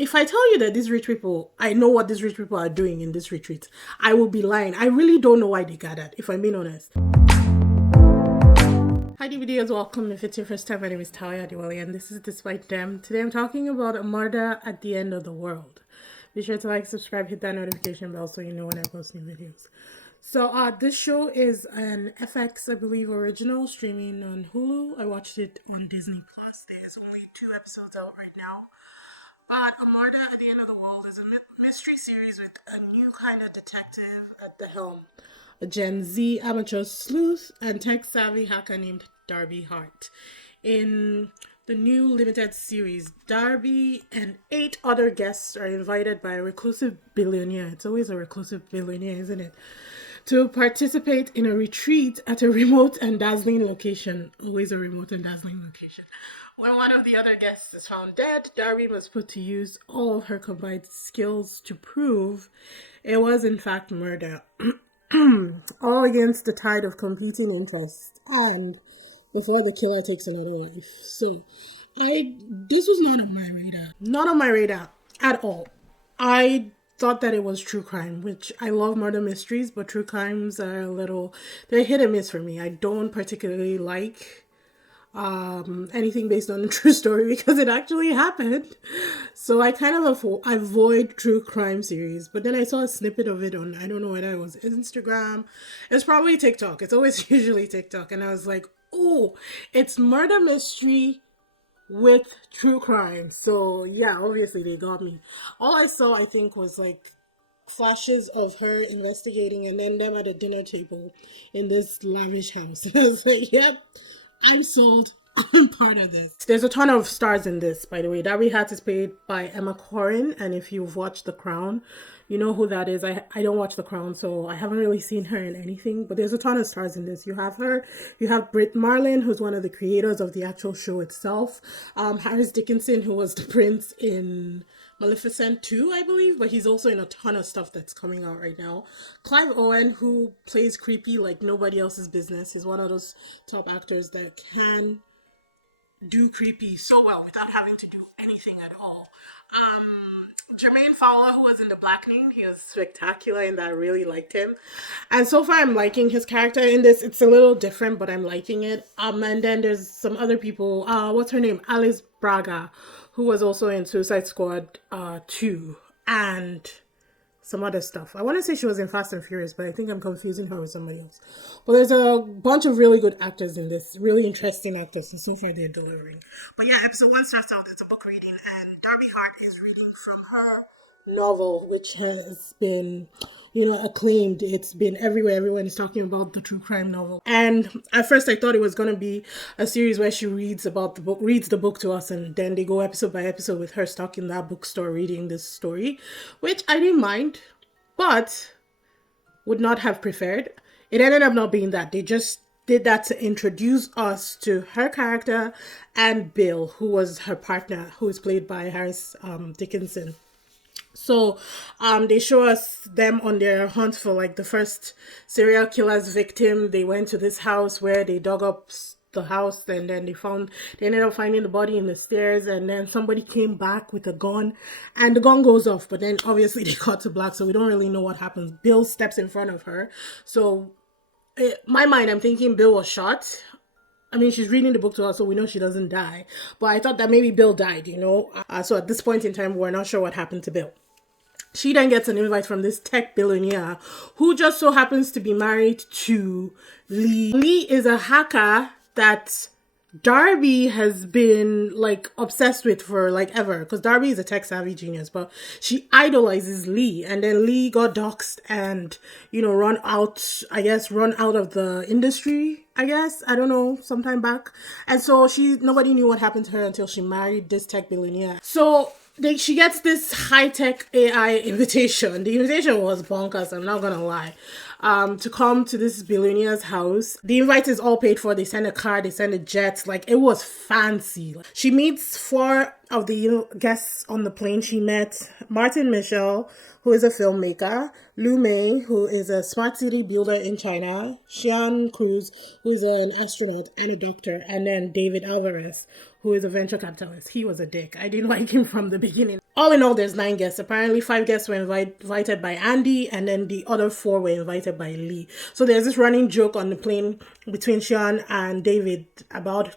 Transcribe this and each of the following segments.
if I tell you that these rich people, I know what these rich people are doing in this retreat, I will be lying. I really don't know why they gathered, if I'm being honest. Hi DVDers, welcome. If it's your first time, my name is Talia Diwali and this is DISBYDEM. Today I'm talking about a murder at the end of the world. Be sure to like, subscribe, hit that notification bell so you know when I post new videos. So this show is an FX, I believe, original, streaming on Hulu. I watched it on Disney+. There's only 2 episodes out right now. But A Murder at the End of the World is a mystery series with a new kind of detective at the helm. A Gen Z amateur sleuth and tech-savvy hacker named Darby Hart. In the new limited series, Darby and 8 other guests are invited by a reclusive billionaire. It's always a reclusive billionaire, isn't it? To participate in a retreat at a remote and dazzling location. Always a remote and dazzling location. When one of the other guests is found dead, Darby must put to use all of her combined skills to prove it was in fact murder. All against the tide of competing interests and before the killer takes another life. So, this was not on my radar. Not on my radar at all. I thought that it was true crime, which I love murder mysteries, but true crimes are they're hit and miss for me. I don't particularly like anything based on a true story because it actually happened. So I kind of avoid true crime series. But then I saw a snippet of it on, I don't know whether it was Instagram. It's probably TikTok. It's always usually TikTok. And I was like, oh, it's murder mystery with true crime. So yeah, obviously they got me. All I saw, I think, was like flashes of her investigating and then them at a dinner table in this lavish house. I was like, yep, I'm sold. I'm part of this. There's a ton of stars in this, by the way. Darby Hart is played by Emma Corrin, and if you've watched The Crown, you know who that is. I don't watch The Crown, so I haven't really seen her in anything, but there's a ton of stars in this. You have her, you have Britt Marlin, who's one of the creators of the actual show itself. Harris Dickinson, who was the prince in Maleficent 2, I believe, but he's also in a ton of stuff that's coming out right now. Clive Owen, who plays creepy like nobody else's business. He's one of those top actors that can do creepy so well without having to do anything at all. Jermaine Fowler, who was in The Blackening, he was spectacular and I really liked him. And so far I'm liking his character in this. It's a little different, but I'm liking it. And then there's some other people. What's her name? Alice Braga, who was also in Suicide Squad 2 and some other stuff. I want to say she was in Fast and Furious, but I think I'm confusing her with somebody else. But there's a bunch of really good actors in this, really interesting actors, and so far they're delivering. But yeah, episode 1 starts out, it's a book reading, and Darby Hart is reading from her novel, which has been, acclaimed. It's been everywhere. Everyone is talking about the true crime novel. And at first I thought it was going to be a series where she reads the book to us, and then they go episode by episode with her stuck in that bookstore reading this story, which I didn't mind, but would not have preferred. It ended up not being that. They just did that to introduce us to her character and Bill, who was her partner, who is played by Harris Dickinson. So they show us them on their hunt for like the first serial killer's victim. They went to this house where they dug up the house, and then they ended up finding the body in the stairs, and then somebody came back with a gun and the gun goes off, but then obviously they cut to black, so we don't really know what happens. Bill steps in front of her, so in my mind I'm thinking Bill was shot. I mean, she's reading the book to us, so we know she doesn't die. But I thought that maybe Bill died, So at this point in time, we're not sure what happened to Bill. She then gets an invite from this tech billionaire who just so happens to be married to Lee. Lee is a hacker that Darby has been like obsessed with for like ever, because Darby is a tech savvy genius, but she idolizes Lee, and then Lee got doxxed and run out of the industry, I don't know, sometime back. And so nobody knew what happened to her until she married this tech billionaire. So she gets this high-tech AI invitation. The invitation was bonkers, I'm not gonna lie. To come to this billionaire's house. The invite is all paid for. They send a car, they send a jet. Like, it was fancy. She meets 4 of the guests on the plane. She met Martin Michel, who is a filmmaker, Lu Mei, who is a smart city builder in China, Xian Cruz, who is an astronaut and a doctor, and then David Alvarez, who is a venture capitalist. He was a dick. I didn't like him from the beginning. All in all, there's 9 guests. Apparently, 5 guests were invited by Andy, and then the other 4 were invited by Lee. So there's this running joke on the plane between Sean and David about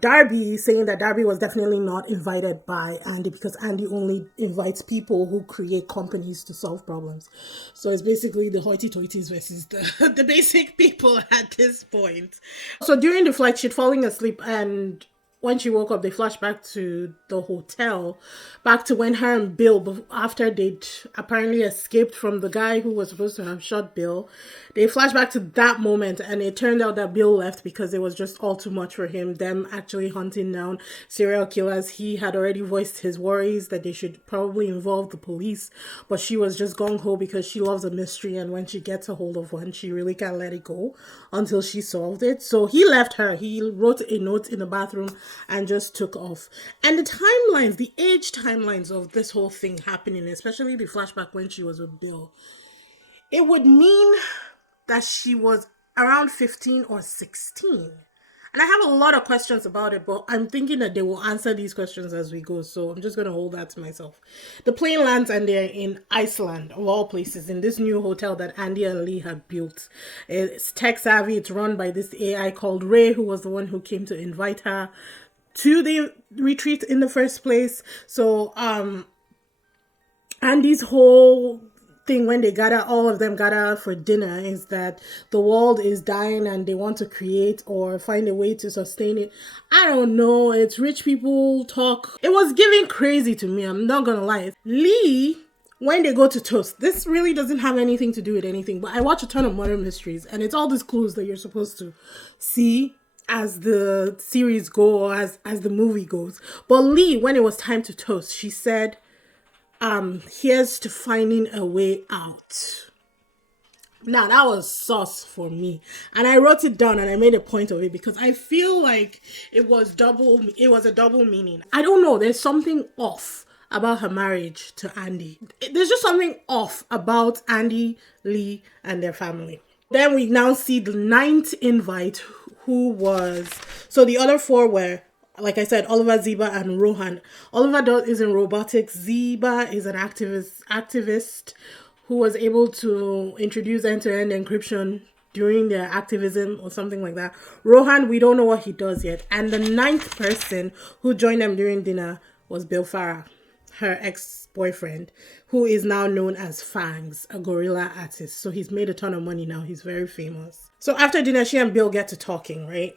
Darby saying that Darby was definitely not invited by Andy because Andy only invites people who create companies to solve problems. So it's basically the hoity-toities versus the basic people at this point. So during the flight, she'd fallen asleep, and when she woke up, they flashed back to the hotel, back to when her and Bill, after they'd apparently escaped from the guy who was supposed to have shot Bill, they flashed back to that moment, and it turned out that Bill left because it was just all too much for him, them actually hunting down serial killers. He had already voiced his worries that they should probably involve the police, but she was just gung-ho because she loves a mystery, and when she gets a hold of one, she really can't let it go until she solved it. So he left her. He wrote a note in the bathroom and just took off. And the timelines, the age timelines of this whole thing happening, especially the flashback when she was with Bill, it would mean that she was around 15 or 16. And I have a lot of questions about it, but I'm thinking that they will answer these questions as we go, so I'm just going to hold that to myself. The plane lands and they're in Iceland, of all places, in this new hotel that Andy and Lee had built. It's tech-savvy. It's run by this AI called Ray, who was the one who came to invite her to the retreat in the first place. So Andy's whole thing when they gather, all of them gather for dinner, is that the world is dying and they want to create or find a way to sustain it. I don't know, it's rich people talk. It was giving crazy to me, I'm not gonna lie. Lee, when they go to toast, this really doesn't have anything to do with anything, but I watch a ton of murder mysteries and it's all these clues that you're supposed to see as the series go or as the movie goes. But Lee, when it was time to toast, she said, here's to finding a way out. Now that was sauce for me, and I wrote it down and I made a point of it because I feel like it was a double meaning. I don't know, there's something off about her marriage to Andy. There's just something off about Andy, Lee, and their family. Then we now see the 9th invite, who was, so the other 4 were, like I said, Oliver, Ziba, and Rohan. Oliver is in robotics. Ziba is an activist who was able to introduce end-to-end encryption during their activism or something like that. Rohan, we don't know what he does yet. And the 9th person who joined them during dinner was Bill Farah, her ex-boyfriend, who is now known as Fangs, a gorilla artist. So he's made a ton of money now. He's very famous. So after dinner, she and Bill get to talking, right?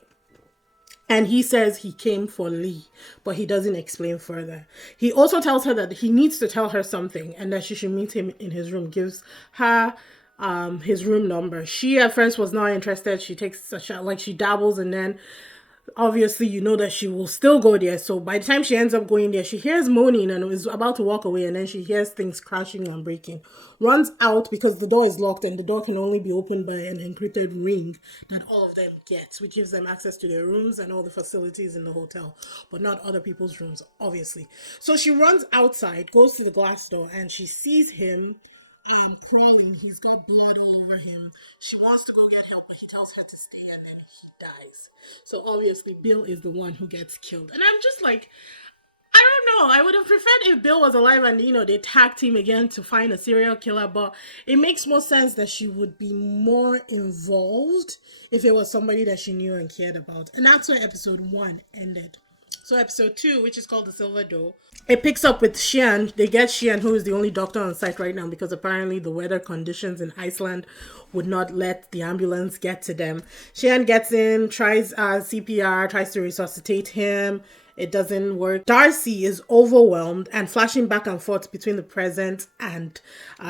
And he says he came for Lee, but he doesn't explain further. He also tells her that he needs to tell her something and that she should meet him in his room. Gives her his room number. She at first was not interested. She takes a shot, like she dabbles, and then obviously you know that she will still go there. So by the time she ends up going there, she hears moaning and is about to walk away, and then she hears things crashing and breaking. Runs out because the door is locked and the door can only be opened by an encrypted ring that all of them get, which gives them access to their rooms and all the facilities in the hotel, but not other people's rooms, obviously. So she runs outside, goes to the glass door, and she sees him crawling. He's got blood all over him. She wants to go get help, but he tells her to stay, and then he dies. So obviously Bill is the one who gets killed. And I'm just like, I don't know. I would have preferred if Bill was alive and, they tag team again to find a serial killer. But it makes more sense that she would be more involved if it was somebody that she knew and cared about. And that's where episode 1 ended. So episode 2, which is called The Silver Door, it picks up with Xian. They get Xian, who is the only doctor on site right now because apparently the weather conditions in Iceland would not let the ambulance get to them. Xian gets in, tries CPR, tries to resuscitate him. It doesn't work. Darcy is overwhelmed and flashing back and forth between the present and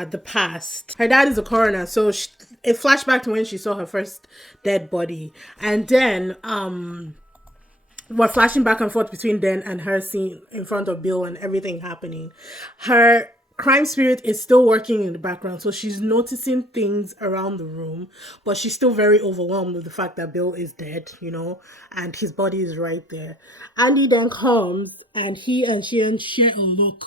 the past. Her dad is a coroner, so it flashed back to when she saw her first dead body. And then we're flashing back and forth between then and her scene in front of Bill and everything happening. Her crime spirit is still working in the background, so she's noticing things around the room, but she's still very overwhelmed with the fact that Bill is dead, and his body is right there. Andy then comes, and he and Sheehan share a look,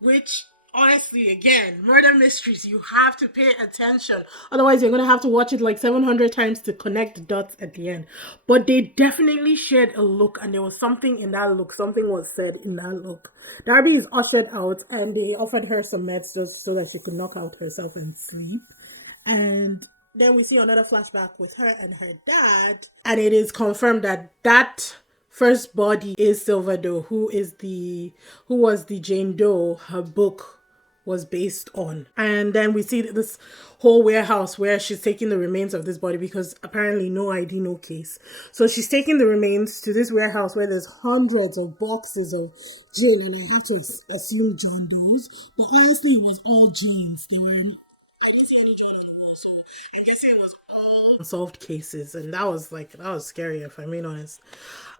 which honestly, again, murder mysteries, you have to pay attention. Otherwise, you're going to have to watch it like 700 times to connect the dots at the end. But they definitely shared a look, and there was something in that look. Something was said in that look. Darby is ushered out, and they offered her some meds just so that she could knock out herself and sleep. And then we see another flashback with her and her dad, and it is confirmed that that first body is Silver Doe, who was the Jane Doe her book was based on. And then we see this whole warehouse where she's taking the remains of this body, because apparently no ID, no case. So she's taking the remains to this warehouse where there's hundreds of boxes of Jane, and I have to assume John Doe's, but honestly it was all Jane's. They were so I guess it was all unsolved cases, and that was scary, if I'm being honest.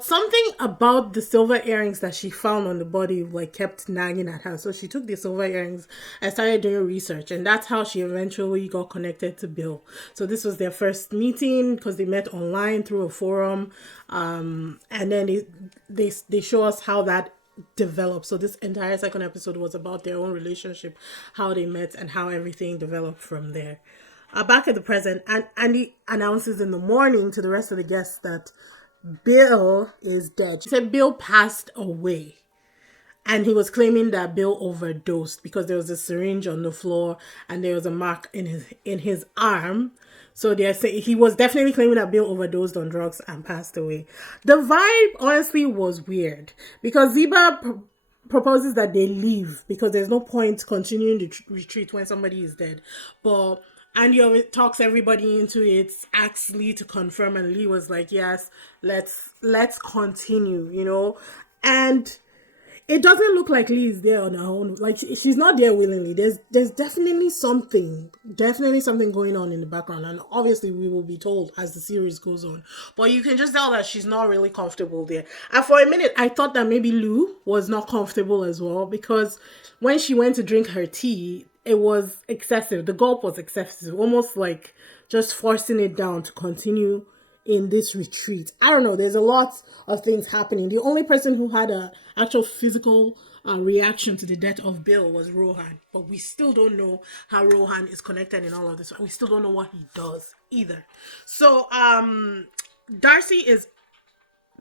Something about the silver earrings that she found on the body like kept nagging at her, so she took the silver earrings and started doing research, and that's how she eventually got connected to Bill. So this was their first meeting because they met online through a forum, and then they show us how that developed. So this entire second episode was about their own relationship, how they met, and how everything developed from there. Back at the present, and Andy announces in the morning to the rest of the guests that Bill is dead. She said Bill passed away, and he was claiming that Bill overdosed because there was a syringe on the floor and there was a mark in his arm. So they say he was definitely claiming that Bill overdosed on drugs and passed away. The vibe honestly was weird because Ziba proposes that they leave because there's no point continuing the retreat when somebody is dead. But Andy talks everybody into it, asks Lee to confirm, and Lee was like, yes, let's continue, you know. And it doesn't look like Lee is there on her own. Like, she's not there willingly. There's definitely something going on in the background, and obviously we will be told as the series goes on. But you can just tell that she's not really comfortable there. And for a minute, I thought that maybe Lou was not comfortable as well, because when she went to drink her tea, it was excessive. The gulp was excessive, almost like just forcing it down to continue in this retreat. I don't know. There's a lot of things happening. The only person who had an actual physical reaction to the death of Bill was Rohan, but we still don't know how Rohan is connected in all of this. We still don't know what he does either. So, Darcy is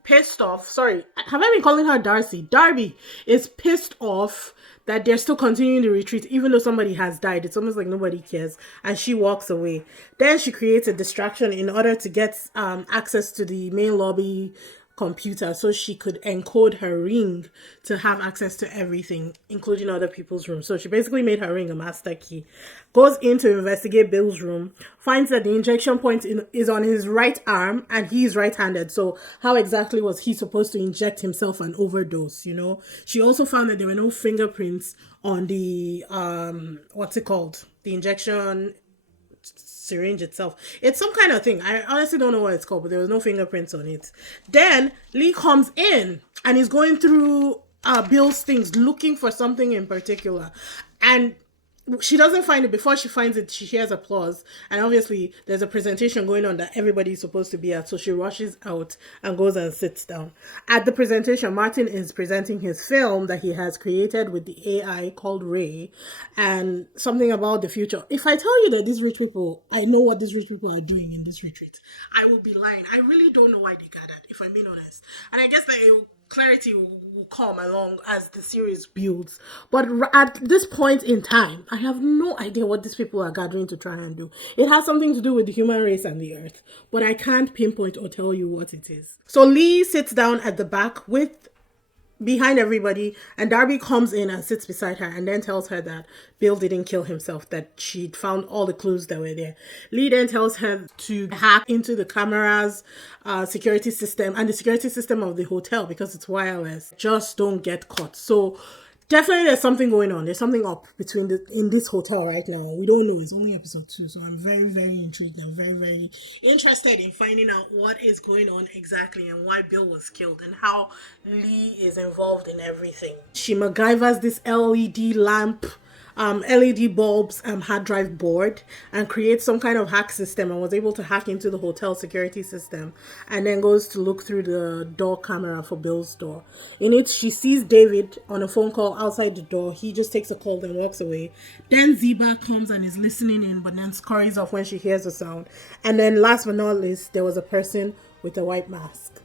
pissed off. Sorry, have I been calling her Darcy? Darby is pissed off that they're still continuing the retreat even though somebody has died. It's almost like nobody cares, and she walks away. Then she creates a distraction in order to get access to the main lobby computer so she could encode her ring to have access to everything, including other people's rooms. So she basically made her ring a master key. Goes in to investigate Bill's room, finds that the injection point is on his right arm, and he's right-handed. So how exactly was he supposed to inject himself an overdose, you know? She also found that there were no fingerprints on the what's it called? The injection syringe itself. It's some kind of thing. I honestly don't know what it's called, but there was no fingerprints on it. Then Lee comes in and is going through Bill's things, looking for something in particular. And she doesn't find it. Before she finds it, she hears applause. And obviously, there's a presentation going on that everybody's supposed to be at. So she rushes out and goes and sits down. At the presentation, Martin is presenting his film that he has created with the AI called Ray. And something about the future. If I tell you that these rich people, I know what these rich people are doing in this retreat, I will be lying. I really don't know why they gathered, if I'm being honest. And I guess that clarity will come along as the series builds. But at this point in time, I have no idea what these people are gathering to try and do. It has something to do with the human race and the earth, but I can't pinpoint or tell you what it is. So Lee sits down at the back behind everybody, and Darby comes in and sits beside her and then tells her that Bill didn't kill himself, that she'd found all the clues that were there. Lee then tells her to hack into the camera's security system and the security system of the hotel because it's wireless. Just don't get caught. So definitely there's something going on. There's something up in this hotel right now. We don't know. It's only episode 2, so I'm very, very intrigued. I'm very, very interested in finding out what is going on exactly and why Bill was killed and how Lee is involved in everything. She MacGyvers this LED lamp LED bulbs hard drive board and creates some kind of hack system, and was able to hack into the hotel security system, and then goes to look through the door camera for Bill's door. In it, she sees David on a phone call outside the door. He just takes a call, then walks away. Then Ziba comes and is listening in, but then scurries off when she hears the sound. And then last but not least, there was a person with a white mask.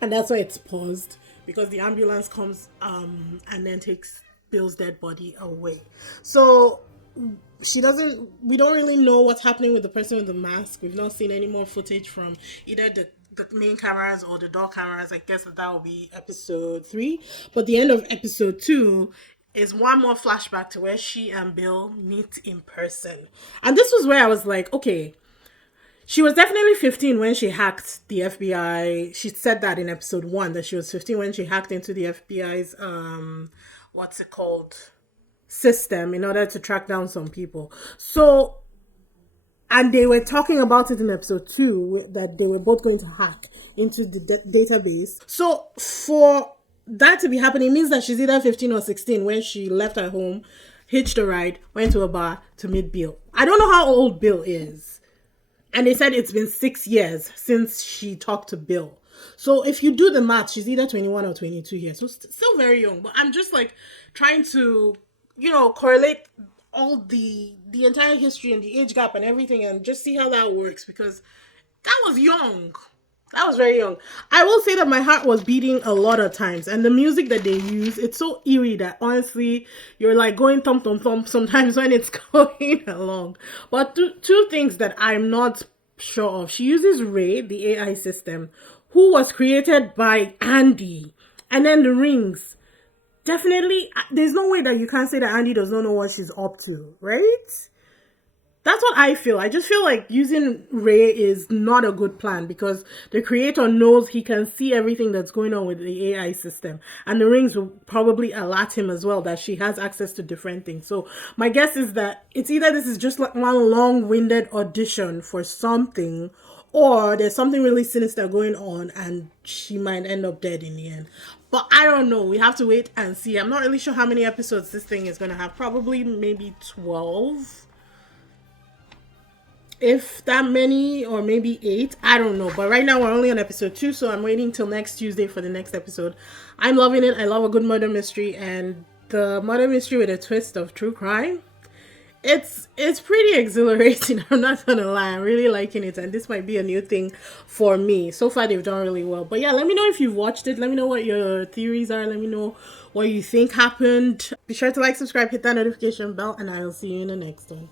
And that's why it's paused, because the ambulance comes and then takes Bill's dead body away. So we don't really know what's happening with the person with the mask. We've not seen any more footage from either the main cameras or the door cameras. I guess that will be episode 3. But the end of episode 2 is one more flashback to where she and Bill meet in person. And this was where I was like, okay, she was definitely 15 when she hacked the FBI. She said that in episode 1, that she was 15 when she hacked into the FBI's, system in order to track down some people. So, and they were talking about it in episode 2, that they were both going to hack into the database. So, for that to be happening means that she's either 15 or 16 when she left her home, hitched a ride, went to a bar to meet Bill. I don't know how old Bill is. And they said it's been 6 years since she talked to Bill. So if you do the math, she's either 21 or 22 years. So still very young. But I'm just like trying to, correlate all the entire history and the age gap and everything, and just see how that works, because that was young. That was very young. I will say that my heart was beating a lot of times. And the music that they use, it's so eerie that honestly, you're like going thump, thump, thump sometimes when it's going along. But two things that I'm not sure of. She uses Ray, the AI system, who was created by Andy. And then the rings. Definitely, there's no way that you can't say that Andy does not know what she's up to, right? That's what I feel. I just feel like using Ray is not a good plan, because the creator knows he can see everything that's going on with the AI system. And the rings will probably alert him as well that she has access to different things. So my guess is that it's either this is just like one long-winded audition for something, or there's something really sinister going on and she might end up dead in the end. But I don't know. We have to wait and see. I'm not really sure how many episodes this thing is going to have. Probably maybe 12. If that many, or maybe 8, I don't know. But right now we're only on episode 2, so I'm waiting till next Tuesday for the next episode. I'm loving it. I love a good murder mystery, and the murder mystery with a twist of true crime. It's pretty exhilarating. I'm not gonna lie. I'm really liking it, and this might be a new thing for me. So far they've done really well. But yeah, let me know if you've watched it. Let me know what your theories are. Let me know what you think happened. Be sure to like, subscribe, hit that notification bell, and I will see you in the next one.